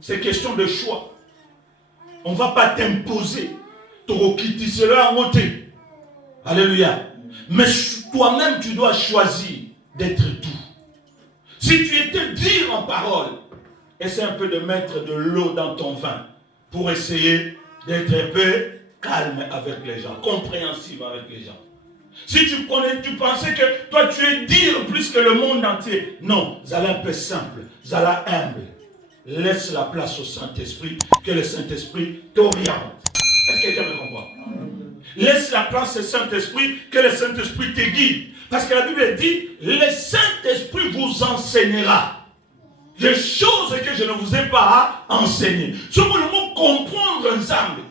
C'est question de choix. On ne va pas t'imposer. Cela en côté. Alléluia. Mais toi-même, tu dois choisir d'être tout. Si tu étais dur en parole, essaie un peu de mettre de l'eau dans ton vin pour essayer d'être un peu calme avec les gens, compréhensif avec les gens. Si tu pensais que toi tu es dur plus que le monde entier, non, Zala un peu simple, Zala humble. Laisse la place au Saint-Esprit, que le Saint-Esprit t'oriente. Est-ce que quelqu'un me comprend? Laisse la place au Saint-Esprit, que le Saint-Esprit te guide. Parce que la Bible dit, le Saint-Esprit vous enseignera les choses que je ne vous ai pas enseignées. Ce que nous comprendre ensemble.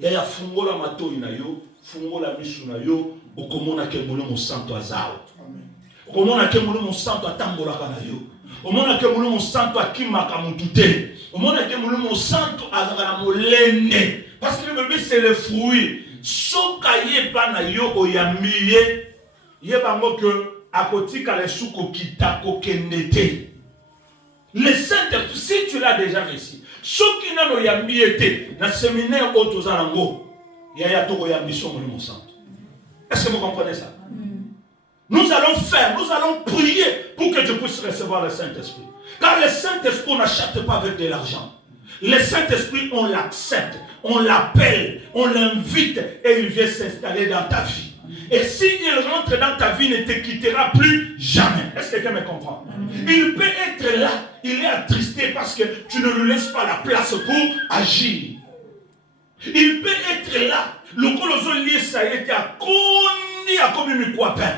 Il y a fungola mato inayo, fungola misu nayo, okomona ke mulungu santo azao. Okomona ke mulungu santo atambola kanayo. Okomona ke mulungu santo akimaka mutute. Okomona ke mulungu santo azakana molene. Parce que le bébé c'est le fruit. Soka yeba na yo oyamiye. Yeba ngo ke akotika le suko kitako kendete. Le Saint-Esprit, si tu l'as déjà réussi, ceux qui n'ont pas été dans le séminaire Otozalango, il y a tout ambition mon sang. Est-ce que vous comprenez ça? Nous allons faire, nous allons prier pour que tu puisses recevoir le Saint-Esprit. Car le Saint-Esprit, on n'achète pas avec de l'argent. Le Saint-Esprit, on l'accepte, on l'appelle, on l'invite et il vient s'installer dans ta vie. Et s'il rentre dans ta vie, il ne te quittera plus jamais. Est-ce que quelqu'un me comprend? Il peut être là, il est attristé parce que tu ne lui laisses pas la place pour agir. Il peut être là, le colosso ça a été à comme une coipin.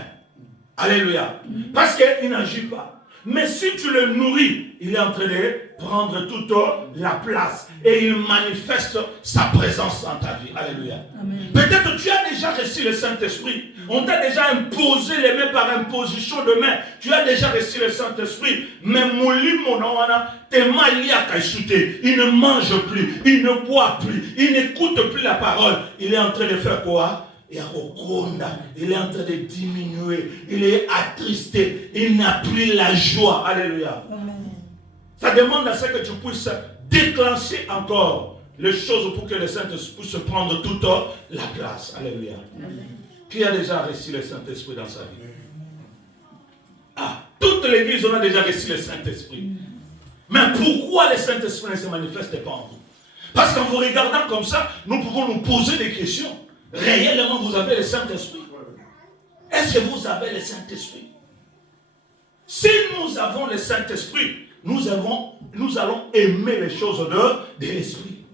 Alléluia. Parce qu'il n'agit pas. Mais si tu le nourris, il est en train de prendre toute la place et il manifeste sa présence dans ta vie. Alléluia. Peut-être tu as déjà reçu le Saint-Esprit. On t'a déjà imposé les mains par imposition de main. Tu as déjà reçu le Saint-Esprit. Mais il ne mange plus, il ne boit plus, il n'écoute plus la parole. Il est en train de faire quoi? Il est en train de diminuer, il est attristé, il n'a plus la joie. Alléluia. Amen. Ça demande à ce que tu puisses déclencher encore les choses pour que le Saint-Esprit puisse prendre toute la place. Alléluia. Amen. Qui a déjà reçu le Saint-Esprit dans sa vie? Ah, toute l'église, on a déjà reçu le Saint-Esprit. Mais pourquoi le Saint-Esprit ne se manifeste pas en vous? Parce qu'en vous regardant comme ça, nous pouvons nous poser des questions. Réellement, vous avez le Saint-Esprit? Est-ce que vous avez le Saint-Esprit? Si nous avons le Saint-Esprit, nous allons aimer les choses de l'Esprit.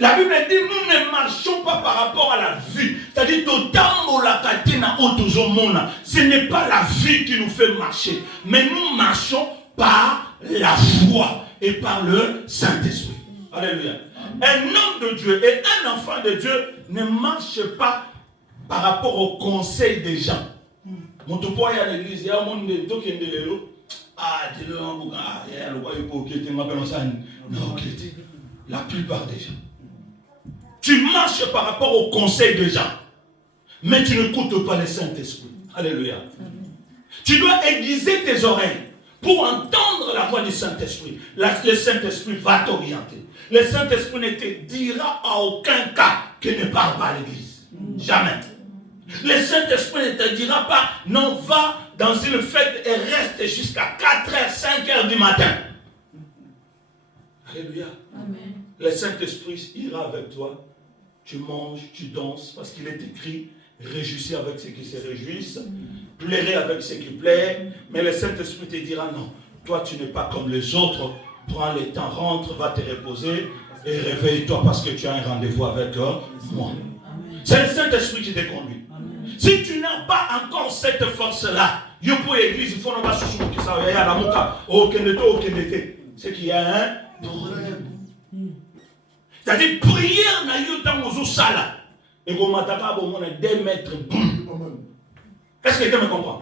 La Bible dit, nous ne marchons pas par rapport à la vie. C'est-à-dire, ce n'est pas la vie qui nous fait marcher, mais nous marchons par la foi et par le Saint-Esprit. Alléluia. Un homme de Dieu et un enfant de Dieu ne marche pas par rapport au conseil des gens. Mon topo à l'église, il y a un monde de qui est de l'élo. Ah, tu le vois, il y a le roi qui est non, la plupart des gens. Tu marches par rapport au conseil des gens, mais tu n'écoutes pas le Saint-Esprit. Alléluia. Tu dois aiguiser tes oreilles pour entendre la voix du Saint-Esprit. Le Saint-Esprit va t'orienter. Le Saint-Esprit ne te dira à aucun cas qu'il ne parle pas à l'église. Jamais. Le Saint-Esprit ne te dira pas, non, va dans une fête et reste jusqu'à 4h, 5h du matin. Alléluia. Amen. Le Saint-Esprit ira avec toi. Tu manges, tu danses, parce qu'il est écrit, réjouissez avec ceux qui se réjouissent, pleurez avec ceux qui pleurent. Mais le Saint-Esprit te dira, non, toi tu n'es pas comme les autres. Prends le temps, rentre, va te reposer et réveille-toi parce que tu as un rendez-vous avec moi. C'est le Saint-Esprit qui te conduit. Si tu n'as pas encore cette force-là, il faut l'église, il faut ne pas se souvenir que ça, il y a la mouka, c'est qu'il y a un problème. C'est-à-dire, prière n'a eu dans nos sala. Et vous m'attaquez à 2 mètres. Est-ce que quelqu'un me comprend?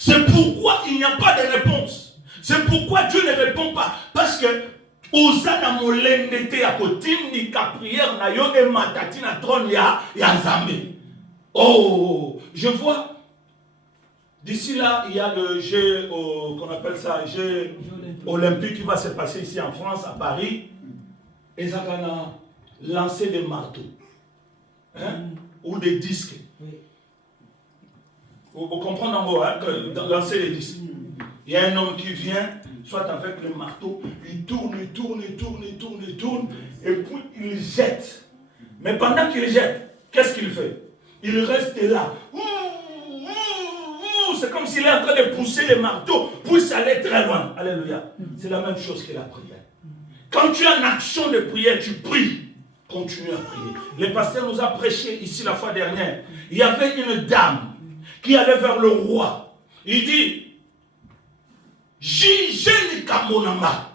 C'est pourquoi il n'y a pas de réponse. C'est pourquoi Dieu ne répond pas. Parce que Osana molendete ya kotimni ka prière na yo e matati na trône ya Nzambe. Oh, je vois D'ici là, il y a le jeu, qu'on appelle ça, jeu olympique qui va se passer ici en France, à Paris. Et ça va lancer des marteaux. Hein? Ou des disques. Vous comprenez en gros, hein, que lancer les disques. Il y a un homme qui vient, soit avec le marteau, il tourne, et puis il jette. Mais pendant qu'il jette, qu'est-ce qu'il fait? Il reste là. C'est comme s'il est en train de pousser le marteau pour aller très loin. Alléluia. C'est la même chose que la prière. Quand tu es en action de prière, tu pries. Continue à prier. Le pasteur nous a prêché ici la fois dernière. Il y avait une dame qui allait vers le roi. Il dit, juge les Kamonama.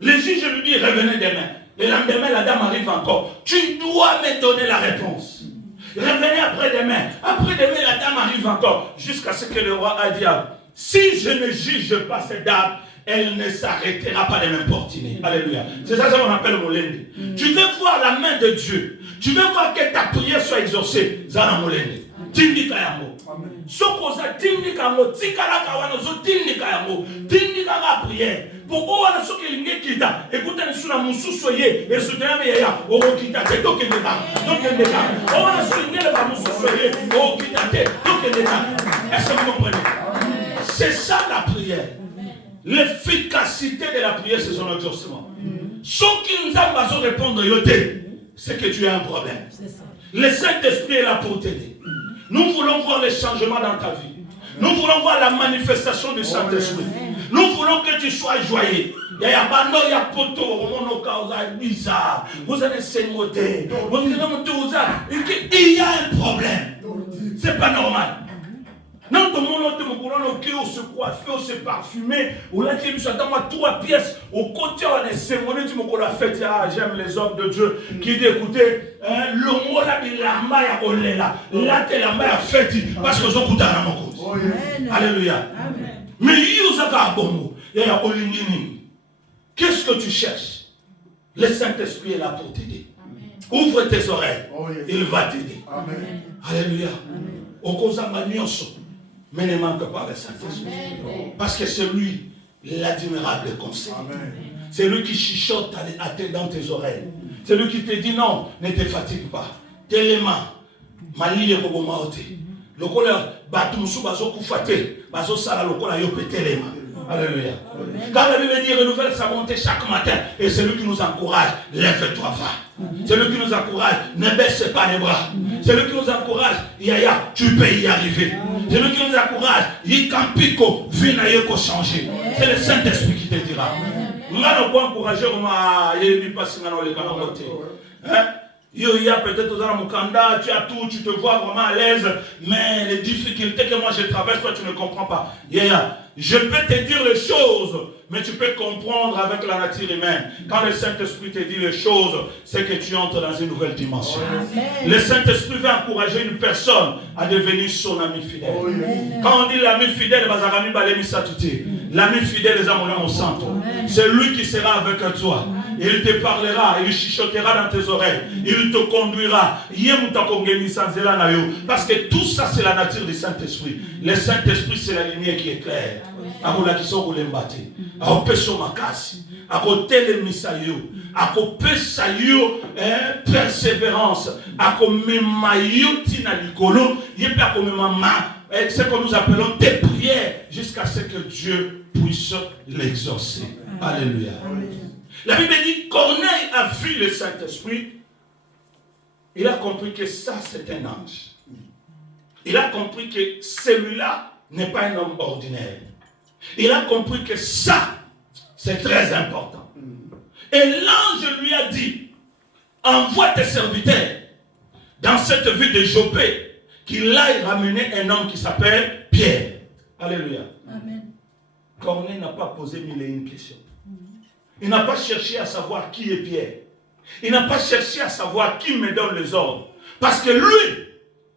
Le juge lui dit, revenez demain. Le lendemain, la dame arrive encore. Tu dois me donner la réponse. Revenez après-demain. Après-demain, la dame arrive encore. Jusqu'à ce que le roi a dit, si je ne juge pas cette dame, elle ne s'arrêtera pas de m'importuner. Alléluia. C'est ça qu'on appelle Molende. Tu veux voir la main de Dieu. Tu veux voir que ta prière soit exaucée. Zana Molende. Tindika yango. Sokoza tindika yango. Tikala kawana zo tindika yango. Tindika la prière. Pourquoi on a ce qu'il y a kita? Écoutez, nous sommes sous soyez et soutenez mes yaya. Oh kita te donc on a ce qu'il y a là sous soyez. Oh kita te donc est-ce que vous comprenez? C'est ça la prière. L'efficacité de la prière, c'est son exaucement. Ce qui nous a besoin de répondre, c'est que tu as un problème. Le Saint-Esprit est là pour t'aider. Nous voulons voir les changements dans ta vie. Nous voulons voir la manifestation du Saint-Esprit. Nous voulons que tu sois joyeux. Il y a bando, il y a poto, bizarre. Vous allez s'émoter. Il y a un problème. C'est pas normal. Non, tout le monde se coiffer, se parfumer. Ou là, tu as 3 pièces. Au côté, on est cérémonie, tu me fait. Ah, j'aime les hommes de Dieu qui disent écoutez, le mot là, il a maille là. Là, tu as la maille à fête. Parce que je vous donne mon côté. Alléluia. Mais il y a un bon mot. Qu'est-ce que tu cherches? Le Saint-Esprit est là pour t'aider. Ouvre tes oreilles. Il va t'aider. Alléluia. Au cause mais ne manque pas le Saint-Esprit. Parce que c'est lui l'admirable conseil. C'est lui qui chuchote dans tes oreilles. C'est lui qui te dit non, ne te fatigue pas. Tellement. Mali est comme maote. Le colère, batumsu bazo kufate, bazo sala le colère yopetelema. Alléluia. Quand la Bible dit renouvelle sa bonté chaque matin, et c'est lui qui nous encourage, lève-toi, va. C'est lui qui nous encourage, ne baisse pas les bras. C'est lui qui nous encourage, yaya, tu peux y arriver. C'est lui qui nous encourage, yikampico, vinayeko changer. C'est le Saint-Esprit qui te dira. Nous allons encourager il y a peut-être dans mon candidat, tu as tout, tu te vois vraiment à l'aise, mais les difficultés que moi je traverse, toi tu ne comprends pas. Je peux te dire les choses, mais tu peux comprendre avec la nature humaine. Quand le Saint-Esprit te dit les choses, c'est que tu entres dans une nouvelle dimension. Amen. Le Saint-Esprit va encourager une personne à devenir son ami fidèle. Amen. Quand on dit l'ami fidèle, l'ami fidèle est mon santo. C'est lui qui sera avec toi. Il te parlera, il chuchotera dans tes oreilles, il te conduira. Parce que tout ça, c'est la nature du Saint-Esprit. Le Saint-Esprit, c'est la lumière qui éclaire. Persévérance. Ce que nous appelons des prières jusqu'à ce que Dieu puisse l'exaucer. Alléluia. La Bible dit, Corneille a vu le Saint-Esprit. Il a compris que ça, c'est un ange. Il a compris que celui-là n'est pas un homme ordinaire. Il a compris que ça, c'est très important. Et l'ange lui a dit, envoie tes serviteurs dans cette ville de Jopé, qu'il aille ramener un homme qui s'appelle Pierre. Alléluia. Amen. Corneille n'a pas posé mille et une questions. Il n'a pas cherché à savoir qui est Pierre. Il n'a pas cherché à savoir qui me donne les ordres. Parce que lui,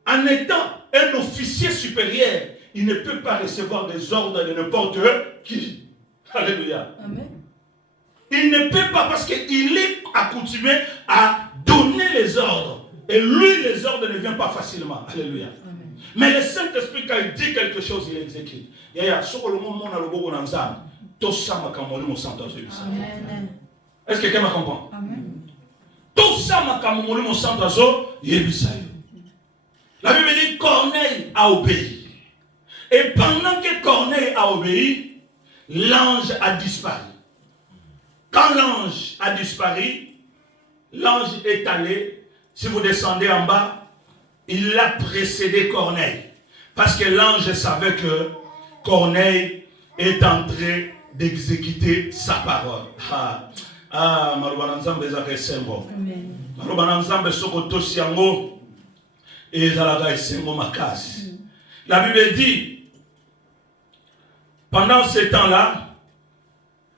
en étant un officier supérieur, il ne peut pas recevoir des ordres de n'importe qui. Alléluia. Amen. Il ne peut pas parce qu'il est accoutumé à donner les ordres. Et lui, les ordres ne viennent pas facilement. Alléluia. Amen. Mais le Saint-Esprit, quand il dit quelque chose, il exécute. Est-ce que quelqu'un me comprend? Tout ça, la Bible dit Corneille a obéi. Et pendant que Corneille a obéi, l'ange a disparu. Quand l'ange a disparu, l'ange est allé, si vous descendez en bas, il a précédé Corneille. Parce que l'ange savait que Corneille est en train d'exécuter sa parole. Marubananzambe Esembo. Marubananzambe Sokotosi Yango et Zalaga Esembo Makasi. La Bible dit, pendant ce temps-là,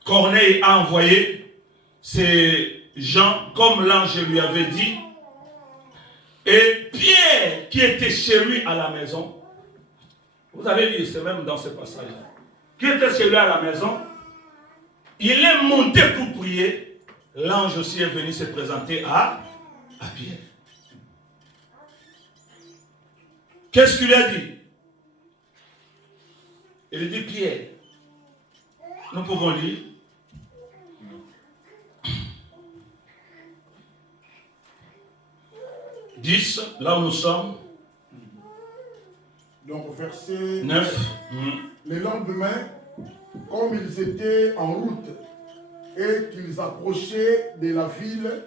Corneille a envoyé ces gens, comme l'ange lui avait dit, et Pierre, qui était chez lui à la maison, vous allez lire, c'est même dans ce passage-là, qui était chez lui à la maison, il est monté pour prier, l'ange aussi est venu se présenter à Pierre. Qu'est-ce qu'il lui a dit? Il dit, Pierre, nous pouvons lire. « 10, là où nous sommes. » Donc, verset 9. Le lendemain, comme ils étaient en route et qu'ils approchaient de la ville,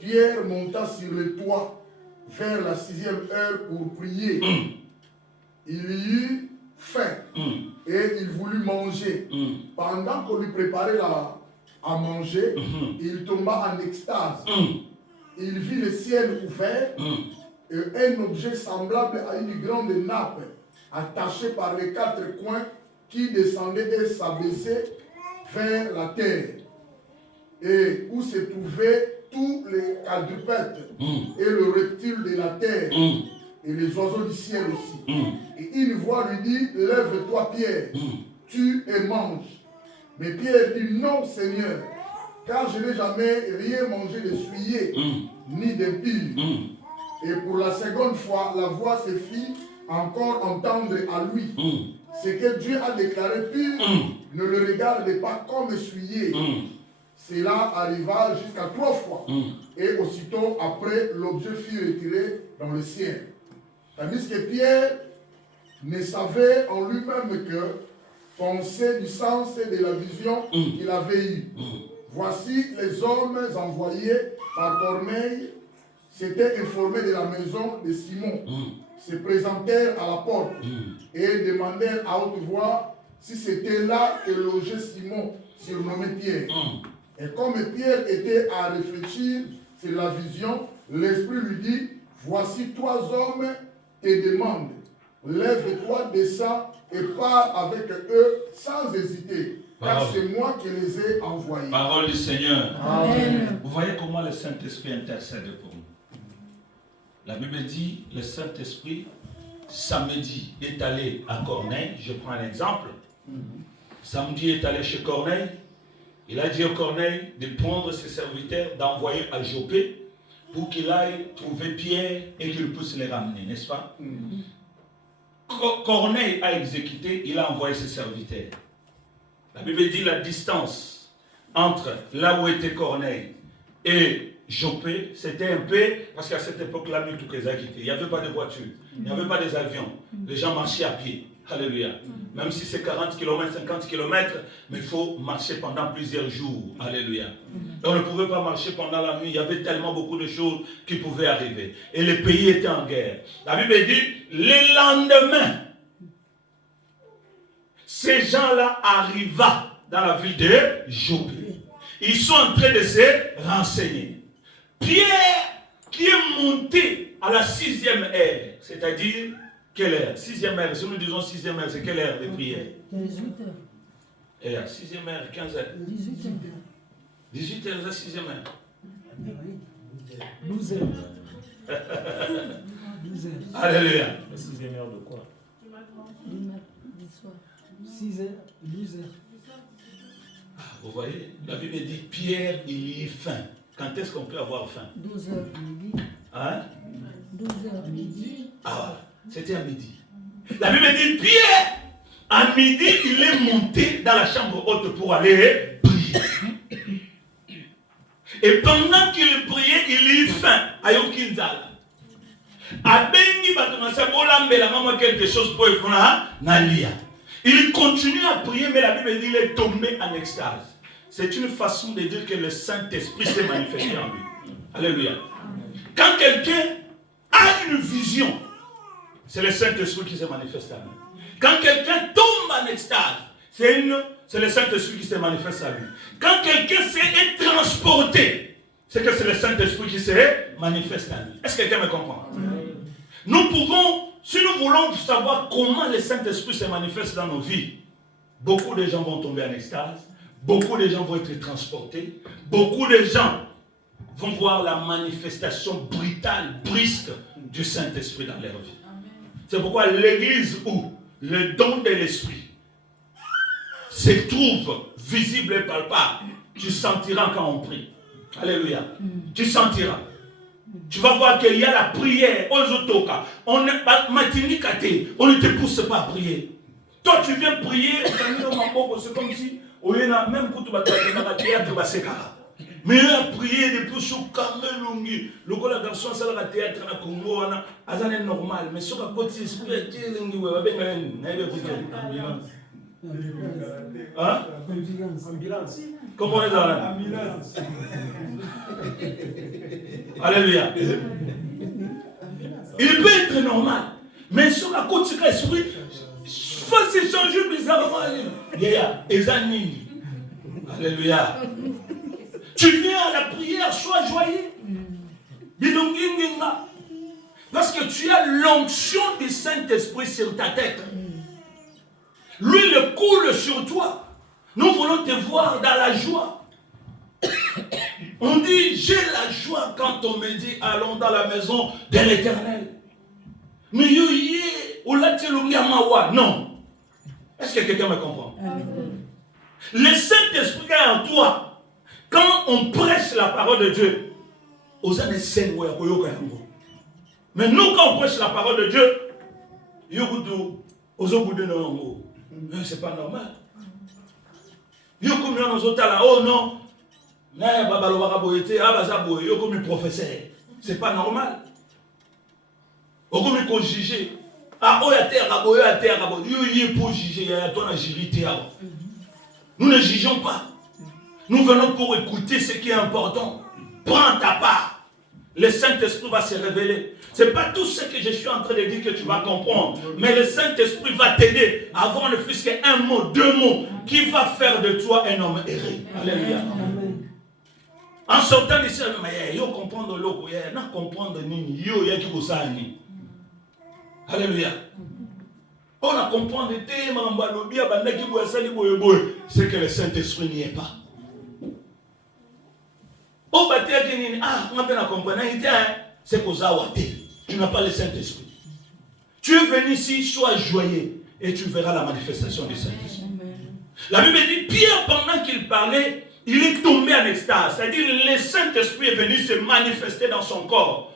Pierre monta sur le toit vers la 6e heure pour prier. Il y eut faim et il voulut manger. Pendant qu'on lui préparait à manger, il tomba en extase. Il vit le ciel ouvert et un objet semblable à une grande nappe attachée par les 4 coins qui descendait et s'abaissait vers la terre et où se trouvaient tous les quadrupèdes et le reptile de la terre et les oiseaux du ciel aussi. Et une voix lui dit, lève-toi Pierre, tue et mange. Mais Pierre dit, non Seigneur, car je n'ai jamais rien mangé de souillé, ni de pire. Et pour la seconde fois, la voix se fit encore entendre à lui. Ce que Dieu a déclaré pur, ne le regarde pas comme souillé. Cela arriva jusqu'à 3 fois. Et aussitôt après, l'objet fut retiré dans le ciel. Tandis que Pierre ne savait en lui-même que penser du sens de la vision qu'il avait eue. Voici les hommes envoyés par Corneille s'étaient informés de la maison de Simon, se présentèrent à la porte et demandèrent à haute voix si c'était là que logeait Simon, surnommé Pierre. Et comme Pierre était à réfléchir sur la vision, l'Esprit lui dit, voici 3 hommes te demandent, lève-toi, descends et pars avec eux sans hésiter. Car c'est moi qui les ai envoyés. Parole du Seigneur. Amen. Vous voyez comment le Saint-Esprit intercède pour nous. La Bible dit, le Saint-Esprit, samedi, est allé à Corneille. Je prends un exemple. Samedi est allé chez Corneille. Il a dit à Corneille de prendre ses serviteurs, d'envoyer à Joppé pour qu'il aille trouver Pierre et qu'il puisse les ramener, n'est-ce pas? Corneille a exécuté, il a envoyé ses serviteurs. La Bible dit la distance entre là où était Corneille et Joppé, c'était un peu, parce qu'à cette époque-là, il n'y avait pas de voiture, il n'y avait pas des avions, les gens marchaient à pied. Alléluia. Même si c'est 40 km, 50 km, mais il faut marcher pendant plusieurs jours. Alléluia. On ne pouvait pas marcher pendant la nuit, il y avait tellement beaucoup de choses qui pouvaient arriver. Et le pays était en guerre. La Bible dit, le lendemain, ces gens-là arrivent dans la ville de Joppé. Ils sont en train de se renseigner. Pierre, qui est monté à la 6e heure, c'est-à-dire, quelle heure? 6e heure, si nous disons 6e heure, c'est quelle heure de prière? 18 heures. Et à 6e heure, 15 heures. 18 heures. 18 heures à 6e heure. 12 heures. 12 heures. Alléluia. La 6e heure de quoi? Du soir. 6 heures, 12 heures. Vous voyez, la Bible dit Pierre, il y a faim. Quand est-ce qu'on peut avoir faim? 12 heures midi. Hein? 12 heures midi. Ah, C'était à midi. La Bible dit, Pierre, à midi, il est monté dans la chambre haute pour aller prier. Et pendant qu'il priait, il eut faim. Ayokinzala. Quelque chose pour Nalia. Il continue à prier, mais la Bible dit qu'il est tombé en extase. C'est une façon de dire que le Saint-Esprit s'est manifesté en lui. Alléluia. Quand quelqu'un a une vision, c'est le Saint-Esprit qui se manifeste en lui. Quand quelqu'un tombe en extase, c'est le Saint-Esprit qui se manifeste en lui. Quand quelqu'un s'est transporté, c'est que c'est le Saint-Esprit qui se manifeste en lui. Est-ce que quelqu'un me comprend? Nous pouvons, si nous voulons savoir comment le Saint-Esprit se manifeste dans nos vies, beaucoup de gens vont tomber en extase, beaucoup de gens vont être transportés, beaucoup de gens vont voir la manifestation brutale, brusque du Saint-Esprit dans leur vie. C'est pourquoi l'église où le don de l'Esprit se trouve visible et palpable, tu sentiras quand on prie. Alléluia. Tu sentiras. Tu vas voir qu'il y a la prière. On ne te pousse pas à prier. Toi, tu viens prier, c'est comme si, même quand tu vas te mais il a prié depuis sur Kamelungi. Le gars, la garçon, c'est le théâtre à Congo, c'est normal. Mais sur la côte, c'est ce que tu as ambulance. Comment on est dans la ambulance? Alléluia. Il peut être normal. Mais sur la côte, c'est l'esprit. Faut se changer bizarrement. Alléluia. Tu viens à la prière, sois joyeux. Parce que tu as l'onction du Saint-Esprit sur ta tête. Lui, le coule sur toi. Nous voulons te voir dans la joie. On dit, j'ai la joie quand on me dit, allons dans la maison de l'Éternel. Mais non. Est-ce que quelqu'un me comprend? Le Saint-Esprit est en toi. Quand on prêche la parole de Dieu, mais nous, quand on prêche la parole de Dieu, c'est pas normal. Oh non, c'est pas normal. Nous ne jugeons pas. Nous venons pour écouter ce qui est important. Prends ta part. Le Saint-Esprit va se révéler. Ce n'est pas tout ce que je suis en train de dire que tu vas comprendre. Mais le Saint-Esprit va t'aider à avoir ne fût-ce qu'un mot, deux mots, qui va faire de toi un homme erré. Alléluia. En sortant d'ici, yo comprendre l'eau, non comprendre nini, yo yaki bosani. Alléluia. On a compris c'est que le Saint-Esprit n'y est pas. On va dire c'est que tu n'as pas le Saint-Esprit. Tu es venu ici, sois joyeux et tu verras la manifestation du Saint-Esprit. La Bible dit, Pierre, pendant qu'il parlait, il est tombé en extase. C'est-à-dire le Saint-Esprit est venu se manifester dans son corps.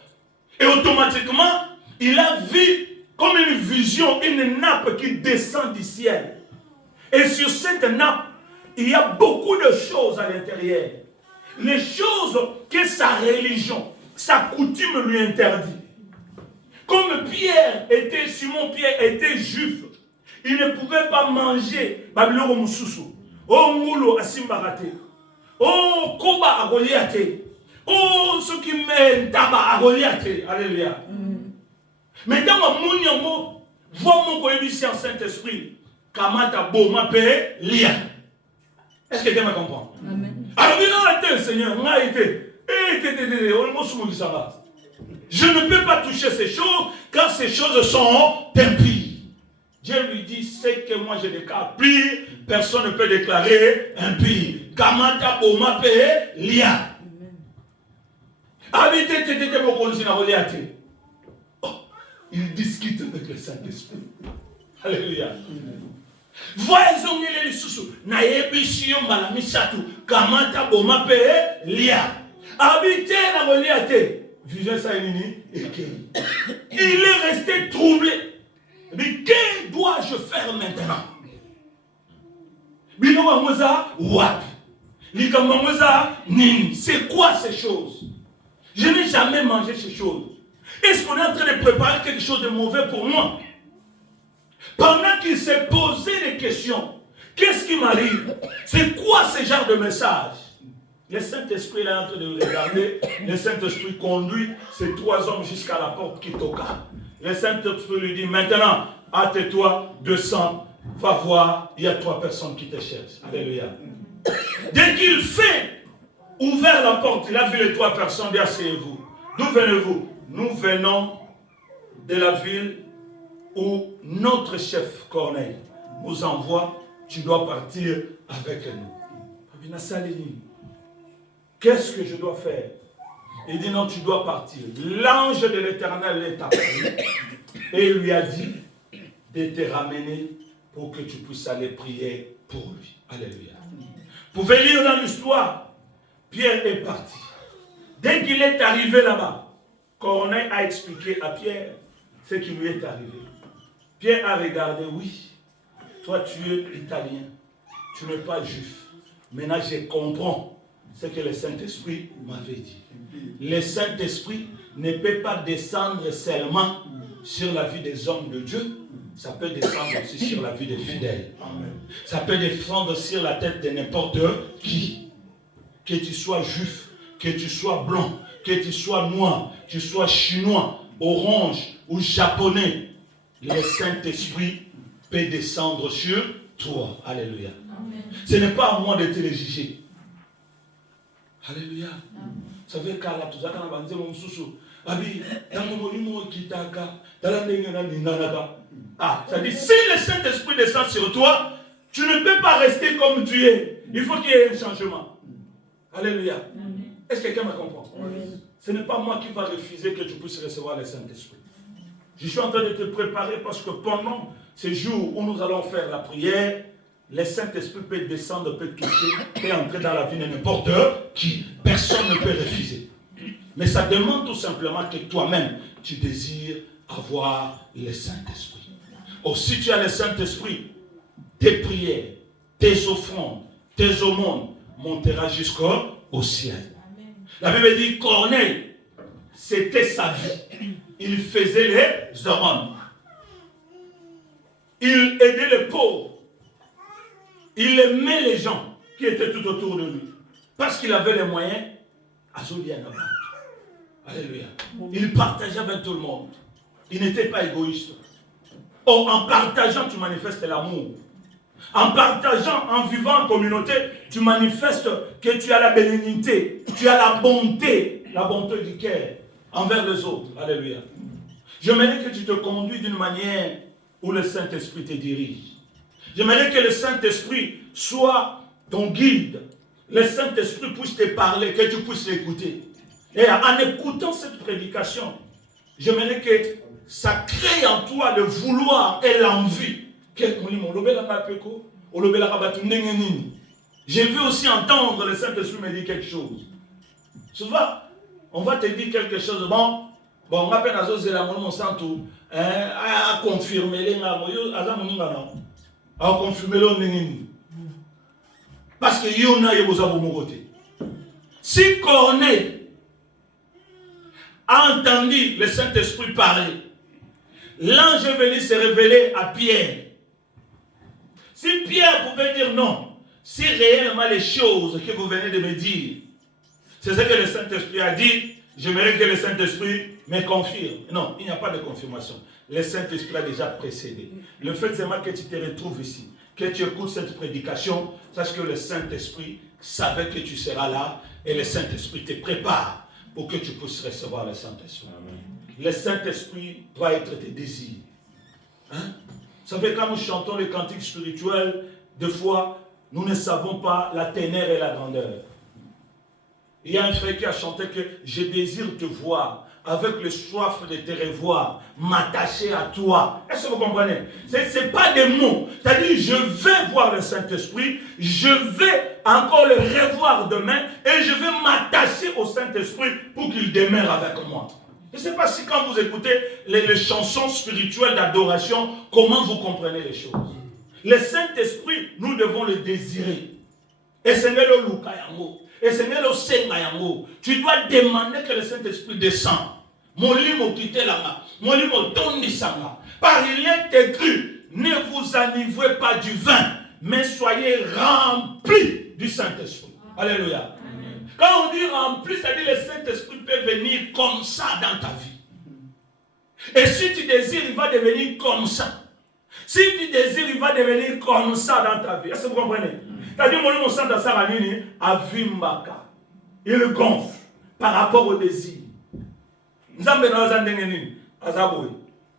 Et automatiquement, il a vu comme une vision, une nappe qui descend du ciel. Et sur cette nappe, il y a beaucoup de choses à l'intérieur. Les choses que sa religion, sa coutume lui interdit. Comme Simon Pierre était juif, il ne pouvait pas manger Babiloro Mususu. Oh Moulo Asimbarate. Oh Koba Agoliate. Oh ce qui met Taba Agoliate. Alléluia. Mais dans mon yongo, vois mon coébition en Saint-Esprit. Kamata Boma Pe Lia. Est-ce que quelqu'un me comprend? Amen. Alors, il Seigneur, on a été. Je ne peux pas toucher ces choses, car ces choses sont impies. Dieu lui dit, c'est que moi je déclare pire, personne ne peut déclarer impie. Kamata Boma Pe Lia. Habitez, mon conduit à Reliate. Il discute avec le Saint-Esprit. Alléluia. Voyons les sous. Naïbishio malamisatu. Kamata Boma Pe Lia. Habitez la Reliate. vision ça il est resté troublé. Mais que dois-je faire maintenant? C'est quoi ces choses? Je n'ai jamais mangé ces choses. Est-ce qu'on est en train de préparer quelque chose de mauvais pour moi? Pendant qu'il s'est posé des questions, qu'est-ce qui m'arrive? C'est quoi ce genre de message? Le Saint-Esprit est en train de regarder. Le Saint-Esprit conduit ces 3 hommes jusqu'à la porte qui toqua. Le Saint-Esprit lui dit, maintenant, hâte-toi, descends, va voir, il y a 3 personnes qui te cherchent. Alléluia. Dès qu'il fait ouvert la porte, il a vu les 3 personnes, il dit, asseyez-vous. D'où venez-vous? Nous venons de la ville où notre chef Corneille nous envoie, tu dois partir avec nous. Qu'est-ce que je dois faire? Il dit non, tu dois partir. L'ange de l'Éternel est apparu et il lui a dit de te ramener pour que tu puisses aller prier pour lui. Alléluia. Vous pouvez lire dans l'histoire, Pierre est parti. Dès qu'il est arrivé là-bas, Corneille a expliqué à Pierre ce qui lui est arrivé. Pierre a regardé, oui, toi tu es italien, tu n'es pas juif. Maintenant je comprends ce que le Saint-Esprit m'avait dit. Le Saint-Esprit ne peut pas descendre seulement sur la vie des hommes de Dieu, ça peut descendre aussi sur la vie des fidèles. Ça peut descendre sur la tête de n'importe qui. Que tu sois juif, que tu sois blanc, que tu sois noir, que tu sois chinois, orange ou japonais, le Saint-Esprit peut descendre sur toi. Alléluia. Amen. Ce n'est pas à moi de te les juger. Alléluia. Vous savez, quand la tout ça, quand on va ça dit, si le Saint-Esprit descend sur toi, tu ne peux pas rester comme tu es. Il faut qu'il y ait un changement. Alléluia. Est-ce que quelqu'un me comprend? Ce n'est pas moi qui va refuser que tu puisses recevoir le Saint-Esprit. Je suis en train de te préparer parce que pendant ces jours où nous allons faire la prière, le Saint-Esprit peut descendre, peut toucher, peut entrer dans la vie de n'importe qui. Personne ne peut refuser. Mais ça demande tout simplement que toi-même, tu désires avoir le Saint-Esprit. Or, si tu as le Saint-Esprit, tes prières, tes offrandes, tes aumônes monteront jusqu'au ciel. La Bible dit, Corneille, c'était sa vie. Il faisait les aumônes. Il aidait les pauvres. Il aimait les gens qui étaient tout autour de lui. Parce qu'il avait les moyens, Alléluia. Il partageait avec tout le monde. Il n'était pas égoïste. Or, en partageant, tu manifestes l'amour. En partageant, en vivant en communauté, tu manifestes que tu as la bénignité, tu as la bonté du cœur envers les autres. Alléluia. J'aimerais que tu te conduis d'une manière où le Saint-Esprit te dirige. J'aimerais que le Saint-Esprit soit ton guide. Le Saint-Esprit puisse te parler, que tu puisses l'écouter. Et en écoutant cette prédication, j'aimerais que ça crée en toi le vouloir et l'envie. J'ai vu aussi entendre le Saint-Esprit me dire quelque chose. Souvent, on va te dire quelque chose. Bon, on va peine à mon santo, à confirmer les à confirmer les parce que y a besoin de mon côté. Si Corneille a entendu le Saint-Esprit parler, l'ange est venu se révéler à Pierre. Si Pierre pouvait dire non, si réellement les choses que vous venez de me dire, c'est ce que le Saint-Esprit a dit, j'aimerais que le Saint-Esprit me confirme. Non, il n'y a pas de confirmation. Le Saint-Esprit a déjà précédé. Le fait seulement que tu te retrouves ici, que tu écoutes cette prédication, sache que le Saint-Esprit savait que tu seras là et le Saint-Esprit te prépare pour que tu puisses recevoir le Saint-Esprit. Le Saint-Esprit doit être tes désirs. Hein? Vous savez, quand nous chantons les cantiques spirituels, des fois, nous ne savons pas la ténère et la grandeur. Il y a un frère qui a chanté que je désire te voir, avec le soif de te revoir, m'attacher à toi. Est-ce que vous comprenez? Ce n'est pas des mots. C'est-à-dire, je vais voir le Saint-Esprit, je vais encore le revoir demain et je vais m'attacher au Saint-Esprit pour qu'il demeure avec moi. Je ne sais pas si quand vous écoutez les chansons spirituelles d'adoration, comment vous comprenez les choses. Le Saint-Esprit, nous devons le désirer. Et Seigneur le Luka yango. Et Seigneur le Senga yango. Tu dois demander que le Saint-Esprit descende. Molimo kite langa. Molimo tondi sanga. Par il est écrit, ne vous enivrez pas du vin, mais soyez remplis du Saint-Esprit. Alléluia. Amen. Quand on dit rempli, c'est-à-dire le Saint-Esprit peut venir comme ça dans ta vie. Et si tu désires, il va devenir comme ça. Si tu désires, il va devenir comme ça dans ta vie. Est-ce que vous comprenez? C'est-à-dire, mon Saint Saranini, avimbaka. Il gonfle par rapport au désir. Nzambe na zandengenini, azaboui.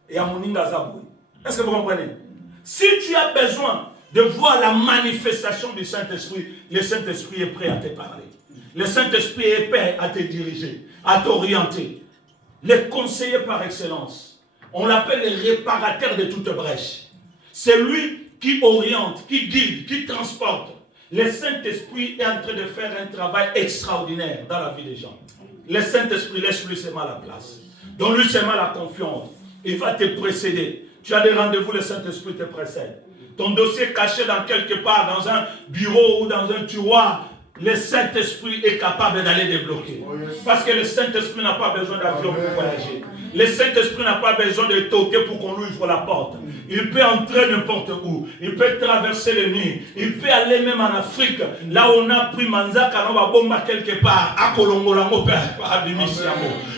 Et à moninga azaboui. Est-ce que vous comprenez? Si tu as besoin de voir la manifestation du Saint-Esprit, le Saint-Esprit est prêt à te parler. Le Saint-Esprit est prêt à te diriger, à t'orienter. Le conseiller par excellence. On l'appelle le réparateur de toute brèche. C'est lui qui oriente, qui guide, qui transporte. Le Saint-Esprit est en train de faire un travail extraordinaire dans la vie des gens. Le Saint-Esprit, laisse-lui seulement la place. Donne-lui seulement la confiance. Il va te précéder. Tu as des rendez-vous, le Saint-Esprit te précède. Ton dossier caché dans quelque part, dans un bureau ou dans un tiroir, le Saint-Esprit est capable d'aller débloquer. Parce que le Saint-Esprit n'a pas besoin d'avion pour voyager. Le Saint-Esprit n'a pas besoin de toquer pour qu'on lui ouvre la porte. Il peut entrer n'importe où. Il peut traverser le Nil. Il peut aller même en Afrique. Là où on a pris Manzaka, on va bomber quelque part. À Kolongolango,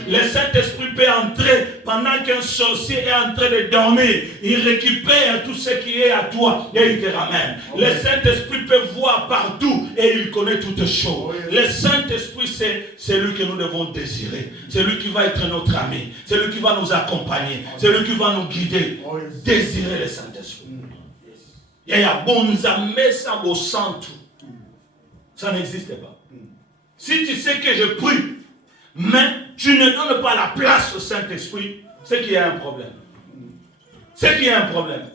le Saint-Esprit peut entrer pendant qu'un sorcier est en train de dormir. Il récupère tout ce qui est à toi et il te ramène. Le Saint-Esprit peut voir partout et il connaît toutes choses. Le Saint-Esprit, c'est lui que nous devons désirer. C'est lui qui va être notre ami. C'est lui qui va nous accompagner. C'est lui qui va nous guider. Désirer le Saint-Esprit. Il y a bonzamé ça au centre. Ça n'existe pas. Si tu sais que je prie, mais tu ne donnes pas la place au Saint-Esprit, c'est qu'il y a un problème. C'est qu'il y a un problème.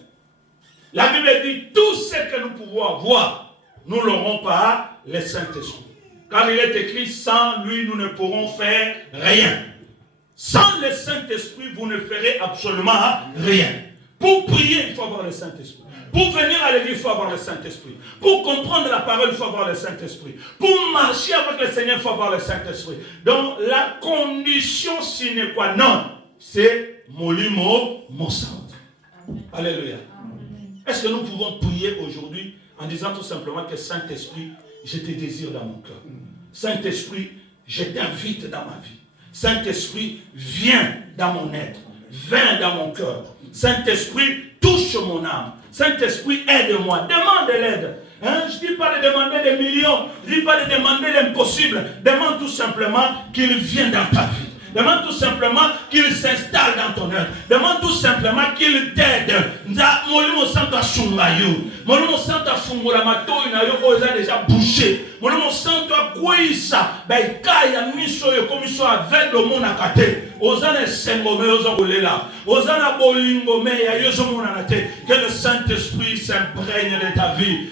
La Bible dit, tout ce que nous pouvons voir, nous l'aurons par le Saint-Esprit. Car il est écrit, sans lui, nous ne pourrons faire rien. Sans le Saint-Esprit, vous ne ferez absolument rien. Pour prier, il faut avoir le Saint-Esprit. Pour venir à l'église, il faut avoir le Saint-Esprit. Pour comprendre la parole, il faut avoir le Saint-Esprit. Pour marcher avec le Seigneur, il faut avoir le Saint-Esprit. Donc, la condition sine qua non, c'est Molimo Mossad. Alléluia. Est-ce que nous pouvons prier aujourd'hui en disant tout simplement que Saint-Esprit, je te désire dans mon cœur. Saint-Esprit, je t'invite dans ma vie. Saint-Esprit, viens dans mon être. Viens dans mon cœur. Saint-Esprit, touche mon âme. Saint-Esprit, aide-moi. Demande l'aide. Hein? Je ne dis pas de demander des millions. Je ne dis pas de demander l'impossible. Demande tout simplement qu'il vienne dans ta vie. Demande tout simplement qu'il s'installe dans ton œuvre. Demande tout simplement qu'il t'aide. Molimo Santo Shungayu. Molimo Santo Fungula Mato Inayo Oza déjà bouché. Molimo Santo Akwisa. Kaya Miso Yokomiso avec le monde à côté. Ozana Sengome Oza Olela. Ozana Bolingome Yayozo Monanate. Que le Saint-Esprit s'imprègne de ta vie.